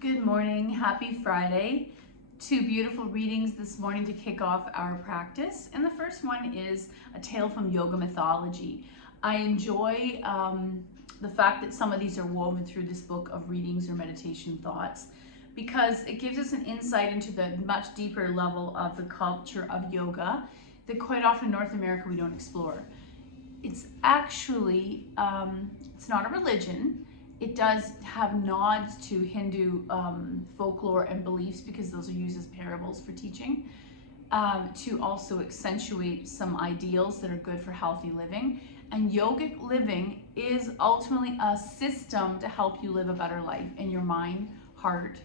Good morning, happy Friday. Two beautiful readings this morning to kick off our practice. And the first one is a tale from yoga mythology. I enjoy the fact that some of these are woven through this book of readings or meditation thoughts because it gives us an insight into the much deeper level of the culture of yoga that quite often in North America we don't explore. It's actually, it's not a religion. It does have nods to Hindu folklore and beliefs because those are used as parables for teaching, to also accentuate some ideals that are good for healthy living. And yogic living is ultimately a system to help you live a better life in your mind, heart,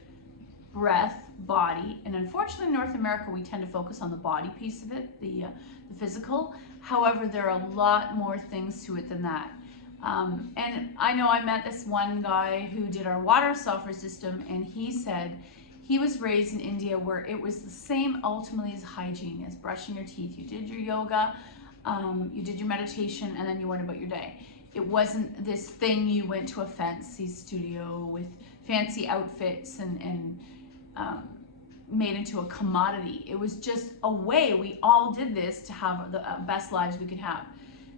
breath, body. And unfortunately in North America we tend to focus on the body piece of it, the physical. However, there are a lot more things to it than that. And I know I met this one guy who did our water sulfur system, and he said he was raised in India where it was the same ultimately as hygiene, as brushing your teeth. You did your yoga, you did your meditation, and then you went about your day. It wasn't this thing you went to a fancy studio with fancy outfits and made into a commodity. It was just a way we all did this to have the best lives we could have.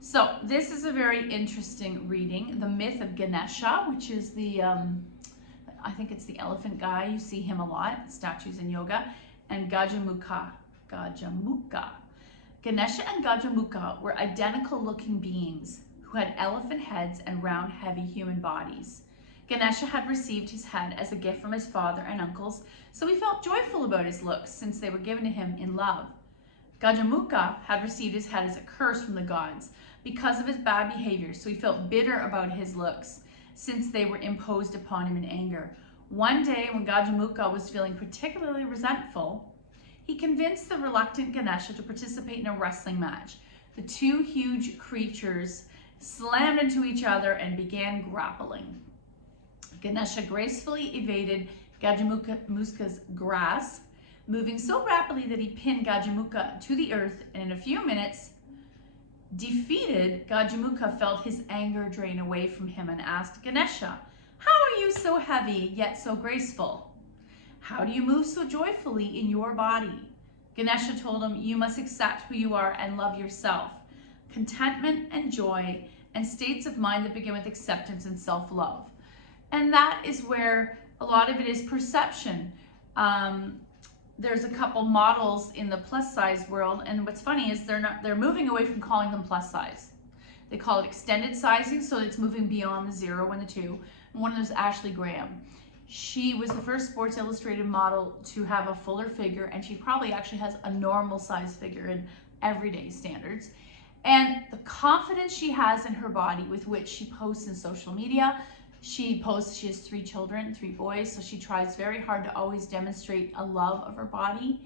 So this is a very interesting reading. The myth of Ganesha, which is the, I think it's the elephant guy. You see him a lot, statues in yoga. And Gajamukha. Ganesha and Gajamukha were identical looking beings who had elephant heads and round, heavy human bodies. Ganesha had received his head as a gift from his father and uncles, so he felt joyful about his looks since they were given to him in love. Gajamukha had received his head as a curse from the gods because of his bad behavior, so he felt bitter about his looks since they were imposed upon him in anger. One day, when Gajamukha was feeling particularly resentful, he convinced the reluctant Ganesha to participate in a wrestling match. The two huge creatures slammed into each other and began grappling. Ganesha gracefully evaded Gajamukha's grasp, moving so rapidly that he pinned Gajamukha to the earth, and in a few minutes, defeated, Gajamukha felt his anger drain away from him and asked Ganesha, "How are you so heavy yet so graceful? How do you move so joyfully in your body?" Ganesha told him, "You must accept who you are and love yourself. Contentment and joy and states of mind that begin with acceptance and self-love." And that is where a lot of it is perception. There's a couple models in the plus size world, and what's funny is they're moving away from calling them plus size. They call it extended sizing, so it's moving beyond the 0 and the 2. And one of them is Ashley Graham. She was the first Sports Illustrated model to have a fuller figure, and she probably actually has a normal size figure in everyday standards. And the confidence she has in her body with which she posts in social media, she has 3 children, 3 boys, so she tries very hard to always demonstrate a love of her body.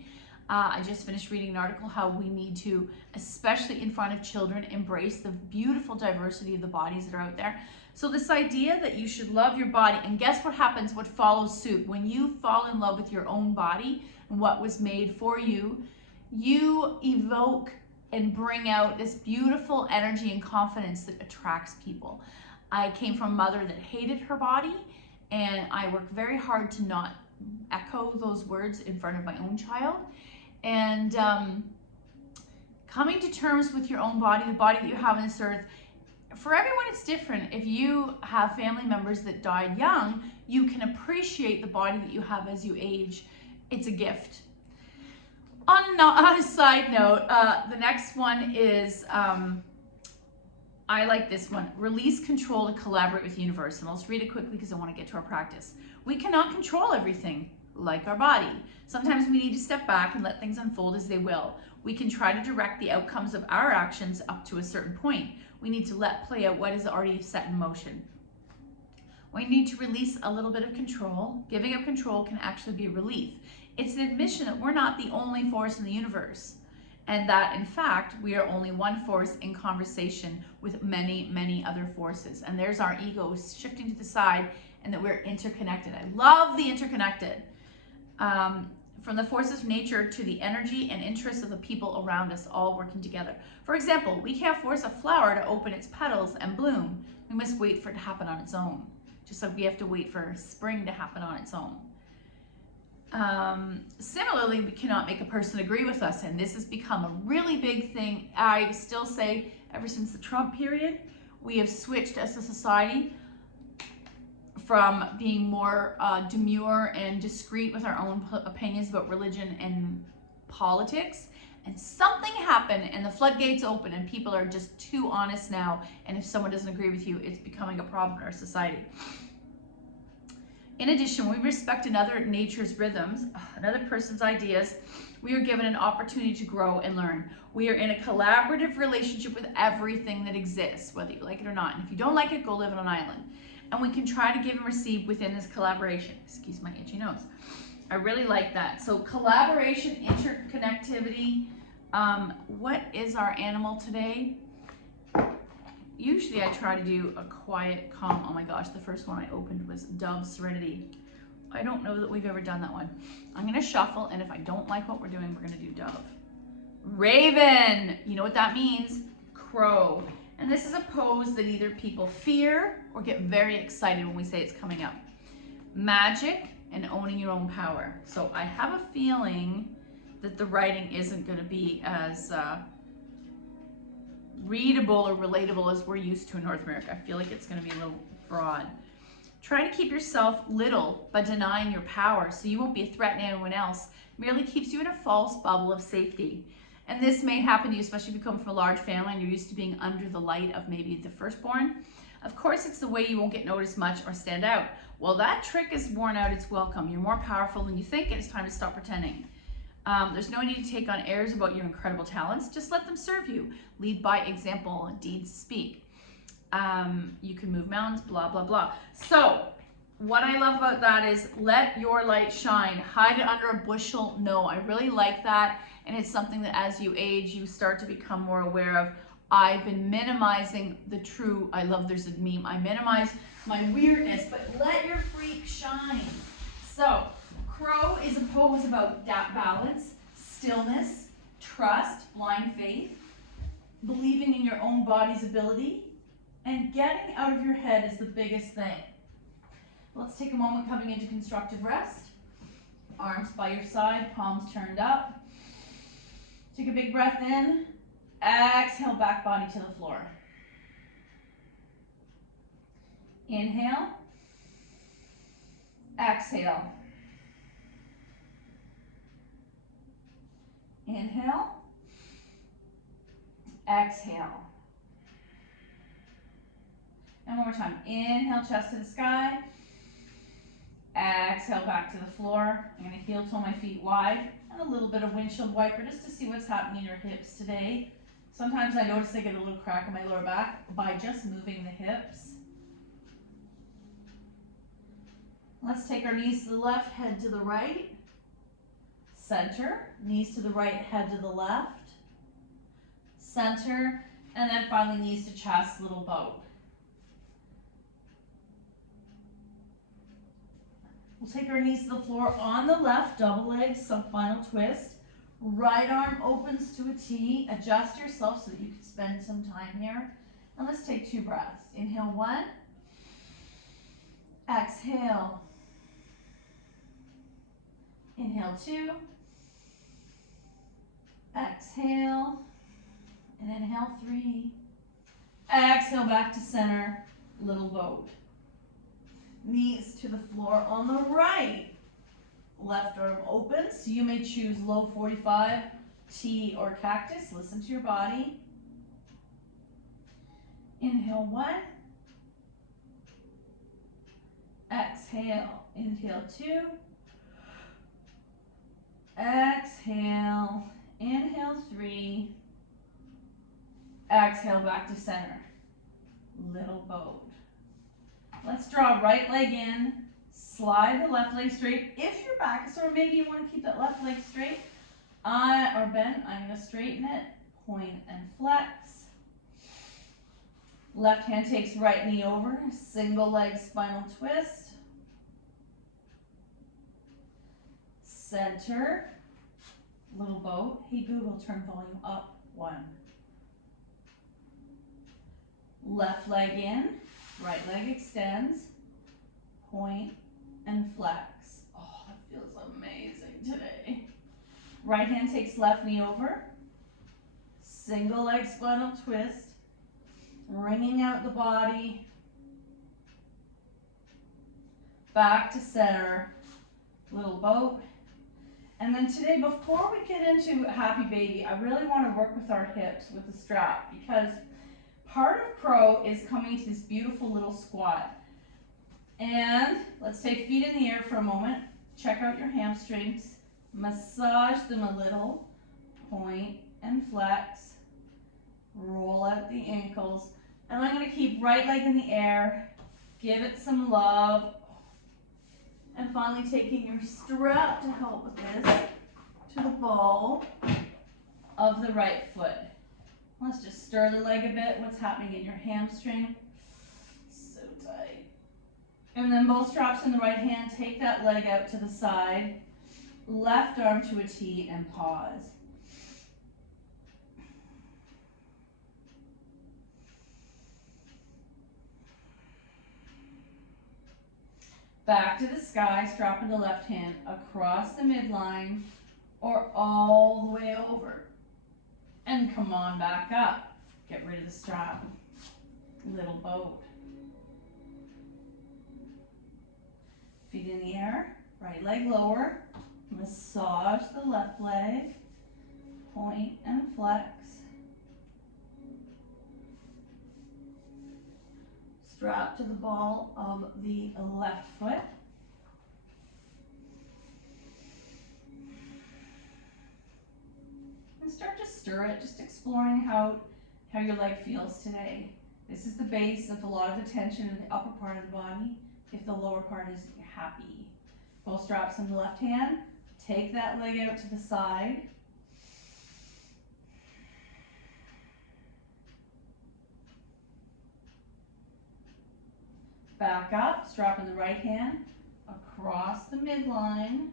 I just finished reading an article how we need to, especially in front of children, embrace the beautiful diversity of the bodies that are out there. So this idea that you should love your body, and guess what happens, what follows suit? When you fall in love with your own body and what was made for you, you evoke and bring out this beautiful energy and confidence that attracts people. I came from a mother that hated her body, and I worked very hard to not echo those words in front of my own child. And coming to terms with your own body, the body that you have on this earth, for everyone it's different. If you have family members that died young, you can appreciate the body that you have as you age. It's a gift. On a side note, the next one is, I like this one. Release control to collaborate with the universe. And I'll just read it quickly because I want to get to our practice. We cannot control everything, like our body. Sometimes we need to step back and let things unfold as they will. We can try to direct the outcomes of our actions up to a certain point. We need to let play out what is already set in motion. We need to release a little bit of control. Giving up control can actually be a relief. It's an admission that we're not the only force in the universe, and that in fact we are only one force in conversation with many, many other forces. And there's our ego shifting to the side, and that we're interconnected. I love the interconnected. From the forces of nature to the energy and interests of the people around us, all working together. For example, we can't force a flower to open its petals and bloom. We must wait for it to happen on its own. Just like we have to wait for spring to happen on its own. Similarly, we cannot make a person agree with us, and this has become a really big thing. I still say ever since the Trump period, we have switched as a society from being more demure and discreet with our own opinions about religion and politics. And something happened and the floodgates open and people are just too honest now. And if someone doesn't agree with you, it's becoming a problem in our society. In addition, when we respect another nature's rhythms, another person's ideas, we are given an opportunity to grow and learn. We are in a collaborative relationship with everything that exists, whether you like it or not. And if you don't like it, go live on an island. And we can try to give and receive within this collaboration. Excuse my itchy nose. I really like that. So collaboration, interconnectivity. What is our animal today? Usually I try to do a quiet, calm. Oh my gosh, the first one I opened was Dove Serenity. I don't know that we've ever done that one. I'm gonna shuffle, and if I don't like what we're doing, we're gonna do Dove. Raven, you know what that means? Crow. And this is a pose that either people fear or get very excited when we say it's coming up. Magic and owning your own power. So I have a feeling that the writing isn't gonna be as readable or relatable as we're used to in North America. I feel like it's going to be a little broad. Try to keep yourself little by denying your power so you won't be a threat to anyone else. Merely keeps you in a false bubble of safety. And this may happen to you, especially if you come from a large family and you're used to being under the light of maybe the firstborn. Of course, it's the way you won't get noticed much or stand out. Well, that trick is worn out, it's welcome. You're more powerful than you think, and it's time to stop pretending. There's no need to take on airs about your incredible talents. Just let them serve you. Lead by example, deeds speak. You can move mountains, blah, blah, blah. So what I love about that is let your light shine. Hide it under a bushel. No, I really like that. And it's something that as you age, you start to become more aware of. I've been minimizing the true, there's a meme, I minimize my weirdness, but let your freak shine. So Crow is a pose about balance, stillness, trust, blind faith, believing in your own body's ability, and getting out of your head is the biggest thing. Let's take a moment coming into constructive rest. Arms by your side, palms turned up. Take a big breath in. Exhale, back body to the floor. Inhale. Exhale. Inhale, exhale. And one more time. Inhale, chest to the sky. Exhale, back to the floor. I'm going to heel toe my feet wide and a little bit of windshield wiper just to see what's happening in your hips today. Sometimes I notice I get a little crack in my lower back by just moving the hips. Let's take our knees to the left, head to the right. Center, knees to the right, head to the left. Center, and then finally knees to chest, little boat. We'll take our knees to the floor on the left, double legs, some final twist. Right arm opens to a T. Adjust yourself so that you can spend some time here. And let's take 2 breaths. Inhale 1. Exhale. Inhale 2. Exhale. And inhale 3. Exhale back to center, little boat. Knees to the floor on the right. Left arm open, so you may choose low 45, T, or cactus. Listen to your body. Inhale 1. Exhale. Inhale 2. Exhale. Inhale 3. Exhale back to center. Little boat. Let's draw right leg in. Slide the left leg straight. If your back is sore, maybe you want to keep that left leg straight or bent. I'm going to straighten it, point and flex. Left hand takes right knee over, single leg spinal twist. Center, little boat. Hey Google, turn volume up. 1. Left leg in, right leg extends, point and flex. Oh, that feels amazing. Right hand takes left knee over. Single leg spinal twist. Wringing out the body. Back to center. Little boat. And then today, before we get into Happy Baby, I really want to work with our hips with the strap, because part of crow is coming to this beautiful little squat. And let's take feet in the air for a moment. Check out your hamstrings. Massage them a little. Point and flex. Roll out the ankles. And I'm going to keep right leg in the air. Give it some love. And finally taking your strap to help with this to the ball of the right foot. Let's just stir the leg a bit. What's happening in your hamstring? So tight. And then both straps in the right hand. Take that leg out to the side. Left arm to a T and pause. Back to the sky, strap in the left hand across the midline or all the way over. And come on back up. Get rid of the strap. Little boat. Feet in the air, right leg lower. Massage the left leg. Point and flex. Strap to the ball of the left foot. And start to stir it, just exploring how your leg feels today. This is the base of a lot of the tension in the upper part of the body, if the lower part is happy. Both straps in the left hand. Take that leg out to the side. Back up, strap in the right hand, across the midline.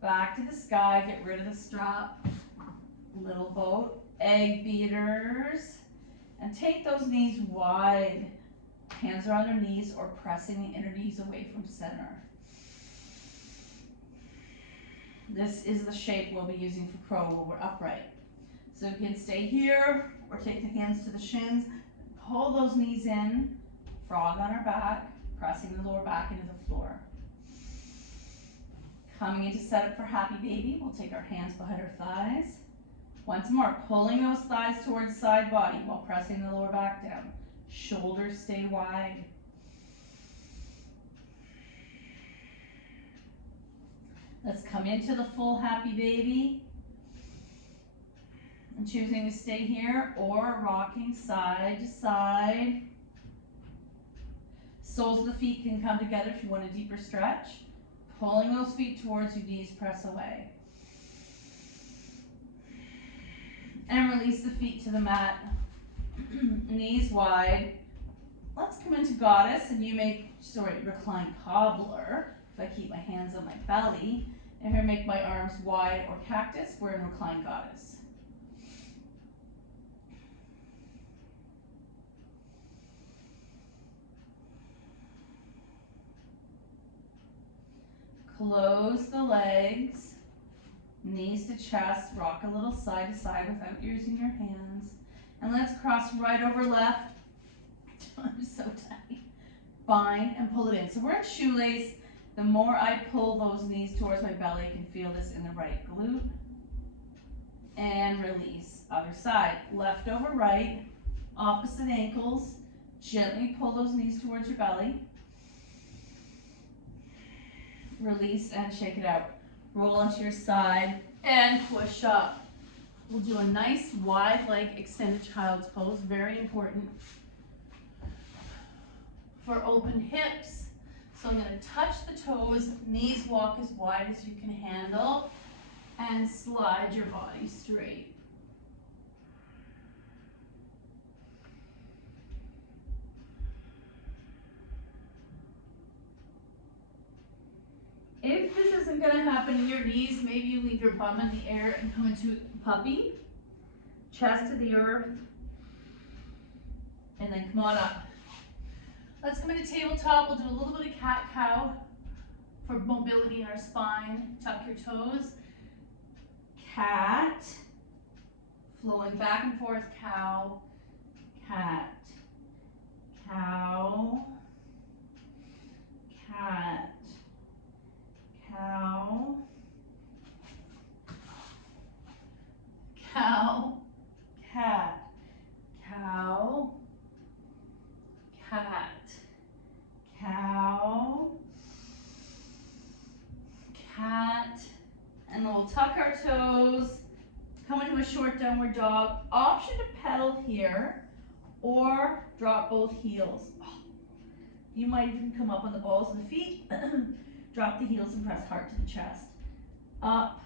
Back to the sky, get rid of the strap. Little boat, egg beaters. And take those knees wide. Hands are on their knees or pressing the inner knees away from center. This is the shape we'll be using for crow while we're upright. So you can stay here or take the hands to the shins. Pull those knees in. Frog on our back, pressing the lower back into the floor. Coming into setup for Happy Baby, we'll take our hands behind our thighs. Once more, pulling those thighs towards side body while pressing the lower back down. Shoulders stay wide. Let's come into the full Happy Baby. And choosing to stay here or rocking side to side. Soles of the feet can come together if you want a deeper stretch. Pulling those feet towards your knees, press away. And release the feet to the mat. Knees wide. Let's come into Goddess, and you may, recline cobbler. If I keep my hands on my belly. And here, make my arms wide, or cactus. We're in recline Goddess. Close the legs, knees to chest, rock a little side to side without using your hands. And let's cross right over left. I'm so tight. Bind and pull it in. So we're at shoelace. The more I pull those knees towards my belly, I can feel this in the right glute. And release. Other side. Left over right. Opposite ankles. Gently pull those knees towards your belly. Release and shake it out. Roll onto your side and push up. We'll do a nice wide leg extended child's pose. Very important for open hips. So I'm going to touch the toes, knees walk as wide as you can handle, and slide your body straight. If this isn't going to happen in your knees, maybe you leave your bum in the air and come into puppy, chest to the earth, and then come on up. Let's come into tabletop. We'll do a little bit of cat-cow for mobility in our spine. Tuck your toes. Cat. Flowing back and forth. Cow. Cat. Cow. Cat. Cow. Cow. Cat. Cow. Cat. Cow. Cat. And then we'll tuck our toes, come into a short downward dog. Option to pedal here or drop both heels. You might even come up on the balls of the feet. Drop the heels and press hard to the chest. Up,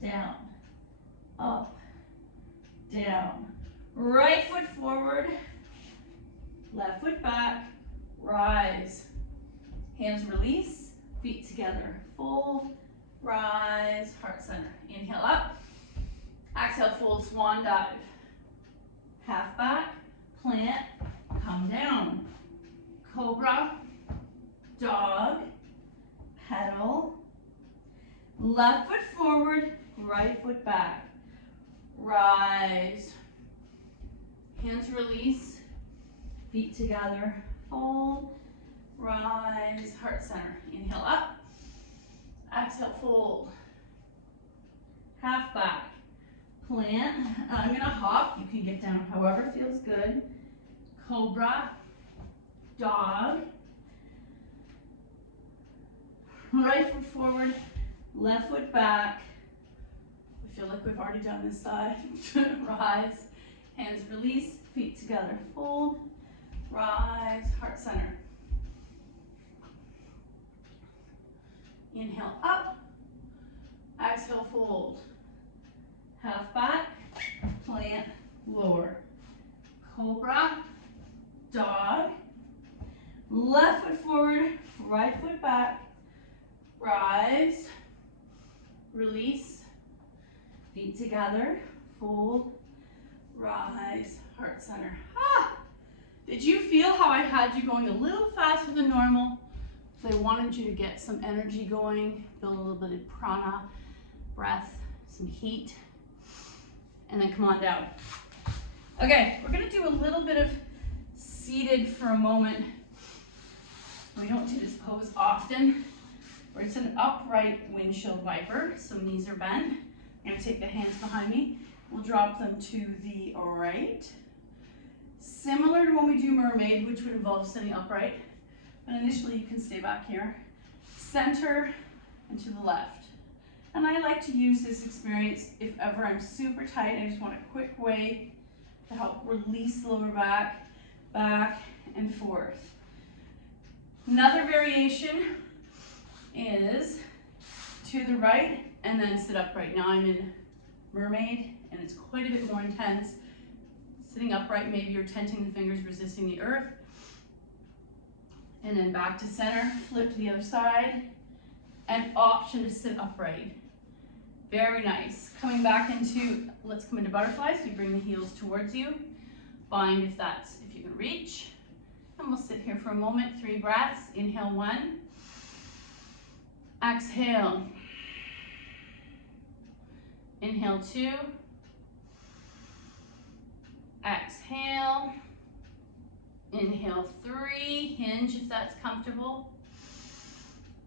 down, up, down. Right foot forward, left foot back, rise. Hands release, feet together. Fold, rise, heart center. Inhale up. Exhale, fold, swan dive. Half back, plant, come down. Cobra, dog, pedal, left foot forward, right foot back. Rise. Hands release, feet together. Fold, rise, heart center. Inhale up. Exhale, fold. Half back. Plant. I'm going to hop. You can get down however feels good. Cobra. Dog. Right foot forward. Left foot back. I feel like we've already done this side. Rise. Hands release. Feet together. Fold. Rise. Heart center. Inhale up. Exhale, fold. Half back. Plant. Lower. Cobra. Dog. Left foot forward. Right foot back. Rise. Release. Feet together. Fold. Rise. Heart center. Ah! Did you feel how I had you going a little faster than normal? So I wanted you to get some energy going, build a little bit of prana, breath, some heat, and then come on down. Okay, we're gonna do a little bit of seated for a moment. We don't do this pose often, where it's an upright windshield wiper, so knees are bent. I'm gonna take the hands behind me. We'll drop them to the right. Similar to when we do mermaid, which would involve sitting upright. But initially you can stay back here. Center and to the left. And I like to use this experience if ever I'm super tight. I just want a quick way to help release the lower back, back and forth. Another variation is to the right and then sit upright. Now I'm in mermaid and it's quite a bit more intense. Sitting upright, maybe you're tenting the fingers, resisting the earth. And then back to center, flip to the other side, and option to sit upright. Very nice. Coming back into, let's come into butterfly, so you bring the heels towards you. Bind if you can reach. And we'll sit here for a moment, 3 breaths. Inhale 1. Exhale. Inhale 2. Exhale. Inhale 3, hinge if that's comfortable.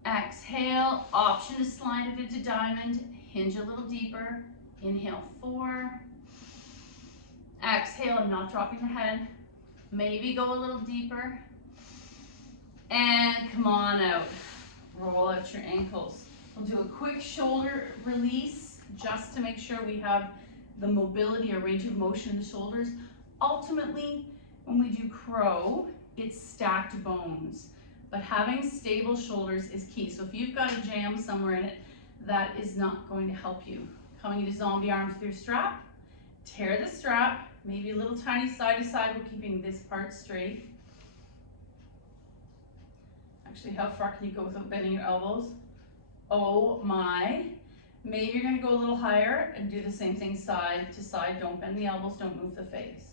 Exhale, option to slide it into diamond, hinge a little deeper. Inhale 4. Exhale, I'm not dropping the head. Maybe go a little deeper. And come on out. Roll out your ankles. We'll do a quick shoulder release just to make sure we have the mobility or range of motion in the shoulders. Ultimately, when we do crow, it's stacked bones, but having stable shoulders is key. So if you've got a jam somewhere in it, that is not going to help you. Coming into zombie arms with your strap, tear the strap, maybe a little tiny side to side, we're keeping this part straight. Actually, how far can you go without bending your elbows? Oh my. Maybe you're gonna go a little higher and do the same thing side to side. Don't bend the elbows, don't move the face.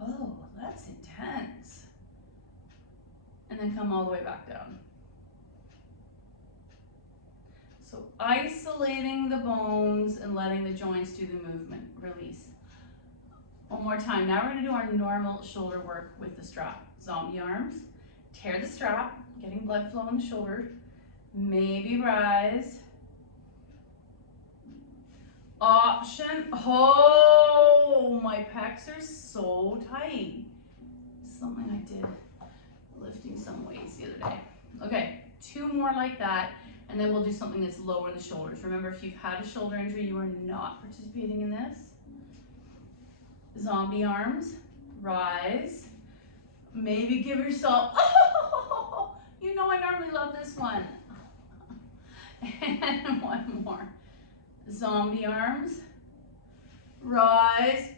Oh, that's intense. And then come all the way back down. So isolating the bones and letting the joints do the movement. Release. One more time. Now we're going to do our normal shoulder work with the strap. Zombie arms. Tear the strap, getting blood flow in the shoulder. Maybe rise. Option. Oh, my pecs are so tight. Something I did lifting some weights the other day. Okay, 2 more like that, and then we'll do something that's lower the shoulders. Remember, if you've had a shoulder injury, you are not participating in this. Zombie arms, rise. Maybe give yourself, oh, you know I normally love this one. And one more. Zombie arms, rise.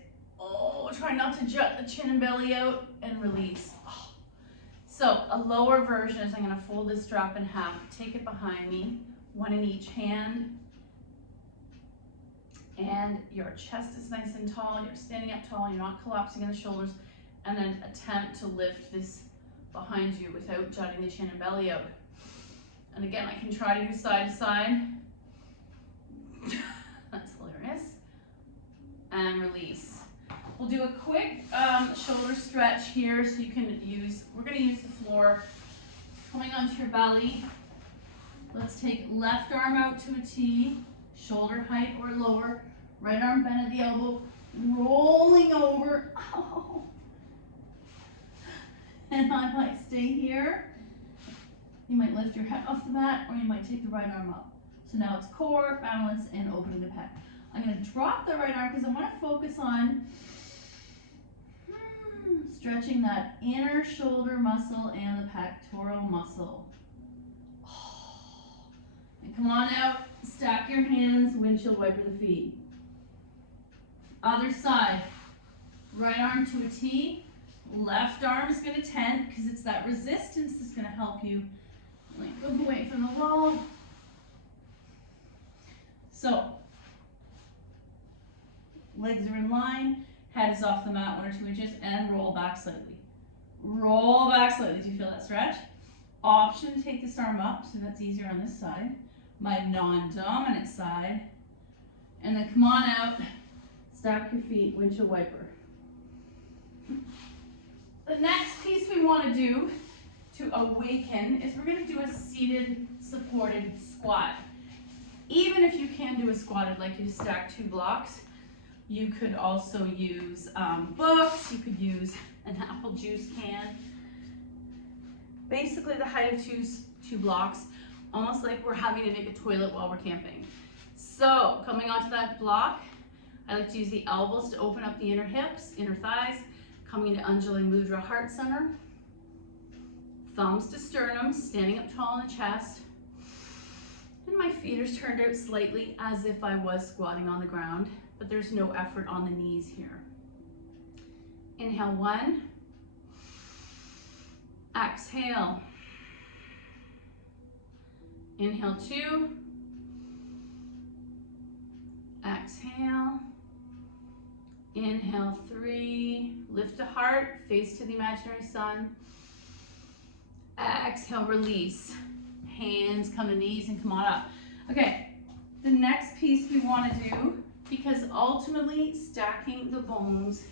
Oh, try not to jut the chin and belly out, and release. Oh. So a lower version is I'm gonna fold this strap in half, take it behind me, one in each hand, and your chest is nice and tall, you're standing up tall, you're not collapsing in the shoulders, and then attempt to lift this behind you without jutting the chin and belly out. And again, I can try to do side to side. That's hilarious. And release. We'll do a quick shoulder stretch here so you can use, we're gonna use the floor coming onto your belly. Let's take left arm out to a T, shoulder height or lower, right arm bent at the elbow, rolling over. Oh. And I might stay here. You might lift your head off the mat, or you might take the right arm up. So now it's core, balance, and opening the pec. I'm going to drop the right arm because I want to focus on stretching that inner shoulder muscle and the pectoral muscle. And come on out, stack your hands, windshield wiper the feet. Other side, right arm to a T, left arm is going to tent because it's that resistance that's going to help you move away from the wall. So, legs are in line, head is off the mat 1 or 2 inches, and roll back slightly. Roll back slightly. Do you feel that stretch? Option, take this arm up, so that's easier on this side. My non-dominant side. And then come on out, stack your feet, windshield wiper. The next piece we want to do to awaken is we're going to do a seated supported squat. Even if you can do a squat, I'd like you to stack 2 blocks. You could also use books, you could use an apple juice can. Basically the height of two blocks, almost like we're having to make a toilet while we're camping. So coming onto that block, I like to use the elbows to open up the inner hips, inner thighs, coming into Anjali Mudra, heart center. Thumbs to sternum, standing up tall in the chest. And my feet are turned out slightly as if I was squatting on the ground, but there's no effort on the knees here. Inhale 1. Exhale. Inhale 2. Exhale. Inhale 3. Lift the heart, face to the imaginary sun. Exhale, release. Hands come to knees and come on up. Okay, the next piece we want to do, because ultimately stacking the bones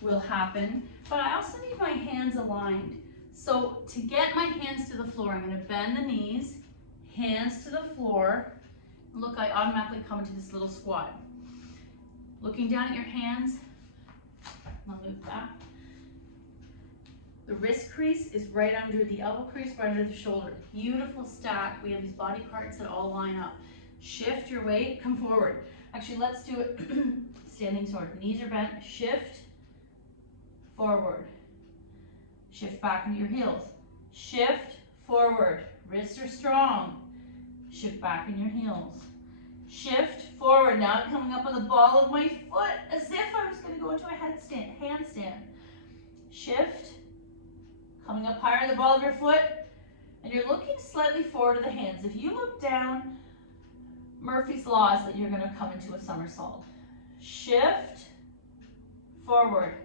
will happen, but I also need my hands aligned. So to get my hands to the floor, I'm going to bend the knees, hands to the floor. Look, I automatically come into this little squat. Looking down at your hands, I'll move back. The wrist crease is right under the elbow crease, right under the shoulder. Beautiful stack. We have these body parts that all line up. Shift your weight, come forward. Actually, let's do it standing sword. Knees are bent, shift, forward. Shift back into your heels. Shift, forward. Wrists are strong. Shift back in your heels. Shift, forward. Now I'm coming up on the ball of my foot as if I was going to go into a handstand. Shift. Coming up higher in the ball of your foot, and you're looking slightly forward of the hands. If you look down, Murphy's Law is that you're going to come into a somersault. Shift, forward,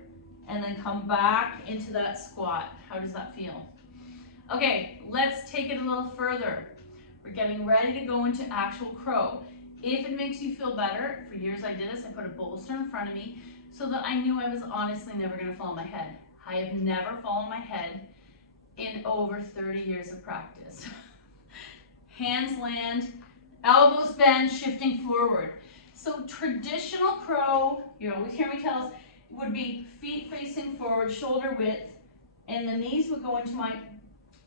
and then come back into that squat. How does that feel? Okay, let's take it a little further. We're getting ready to go into actual crow. If it makes you feel better, for years I did this, I put a bolster in front of me so that I knew I was honestly never gonna fall on my head. I have never fallen on my head in over 30 years of practice. Hands land, elbows bend, shifting forward. So traditional crow, you always hear me tell us, would be feet facing forward, shoulder width, and the knees would go into my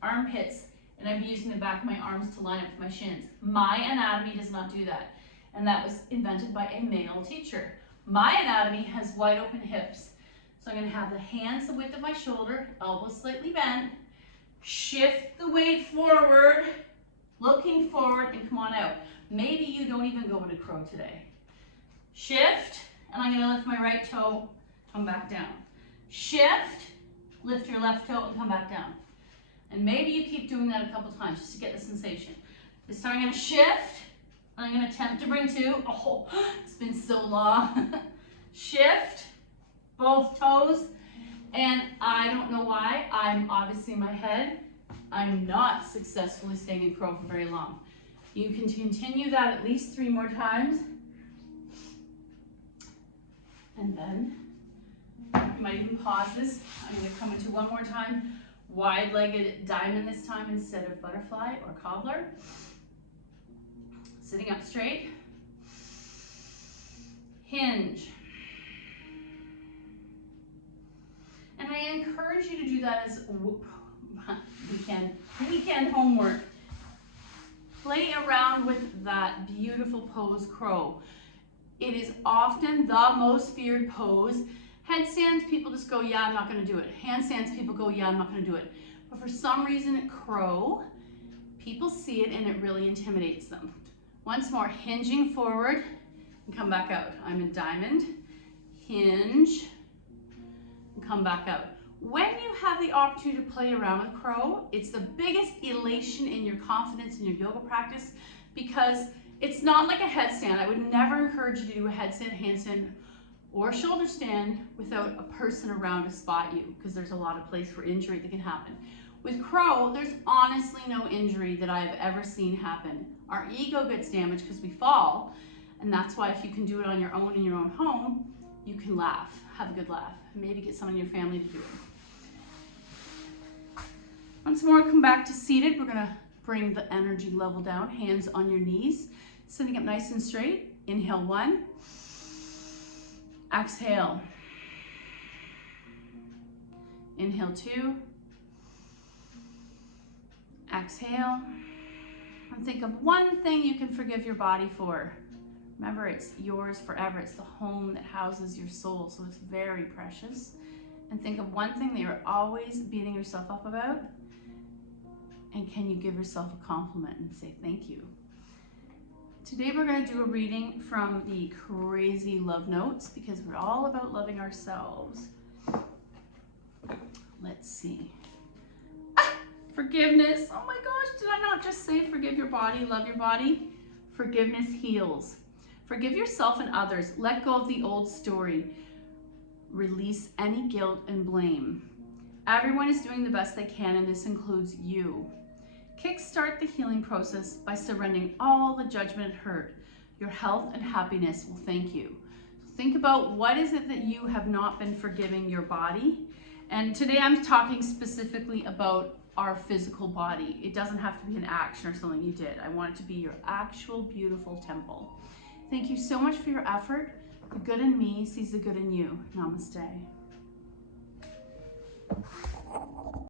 armpits, and I'd be using the back of my arms to line up with my shins. My anatomy does not do that, and that was invented by a male teacher. My anatomy has wide open hips. So I'm gonna have the hands the width of my shoulder, elbows slightly bent, shift the weight forward, looking forward, and come on out. Maybe you don't even go into crow today. Shift, and I'm gonna lift my right toe, come back down. Shift, lift your left toe and come back down. And maybe you keep doing that a couple times just to get the sensation. This time I'm gonna shift, and I'm gonna attempt to bring two. Oh, it's been so long. Shift, both toes, and I don't know why, I'm obviously in my head, I'm not successfully staying in crow for very long. You can continue that at least 3 more times. And then, you might even pause this. I'm gonna come into one more time. Wide-legged diamond this time instead of butterfly or cobbler. Sitting up straight. Hinge. And I encourage you to do that as weekend homework. Play around with that beautiful pose, crow. It is often the most feared pose. Headstands, people just go, yeah, I'm not gonna do it. Handstands, people go, yeah, I'm not gonna do it. But for some reason, crow, people see it and it really intimidates them. Once more, hinging forward and come back out. I'm in diamond, hinge, and come back out. When you have the opportunity to play around with crow, it's the biggest elation in your confidence in your yoga practice because it's not like a headstand. I would never encourage you to do a headstand, handstand, or shoulder stand without a person around to spot you because there's a lot of place for injury that can happen. With crow, there's honestly no injury that I've ever seen happen. Our ego gets damaged because we fall, and that's why if you can do it on your own in your own home, you can laugh, have a good laugh, maybe get someone in your family to do it. Once more, come back to seated. We're gonna bring the energy level down, hands on your knees, sitting up nice and straight. Inhale 1, exhale. Inhale 2, exhale. And think of one thing you can forgive your body for. Remember, it's yours forever. It's the home that houses your soul, so it's very precious. And think of one thing that you're always beating yourself up about, and can you give yourself a compliment and say thank you? Today we're going to do a reading from the Crazy Love Notes because we're all about loving ourselves. Let's see. Forgiveness. Oh my gosh, did I not just say forgive your body, love your body? Forgiveness heals. Forgive yourself and others. Let go of the old story. Release any guilt and blame. Everyone is doing the best they can, and this includes you. Kickstart the healing process by surrendering all the judgment and hurt. Your health and happiness will thank you. Think about what is it that you have not been forgiving your body. And today I'm talking specifically about our physical body. It doesn't have to be an action or something you did. I want it to be your actual beautiful temple. Thank you so much for your effort. The good in me sees the good in you. Namaste.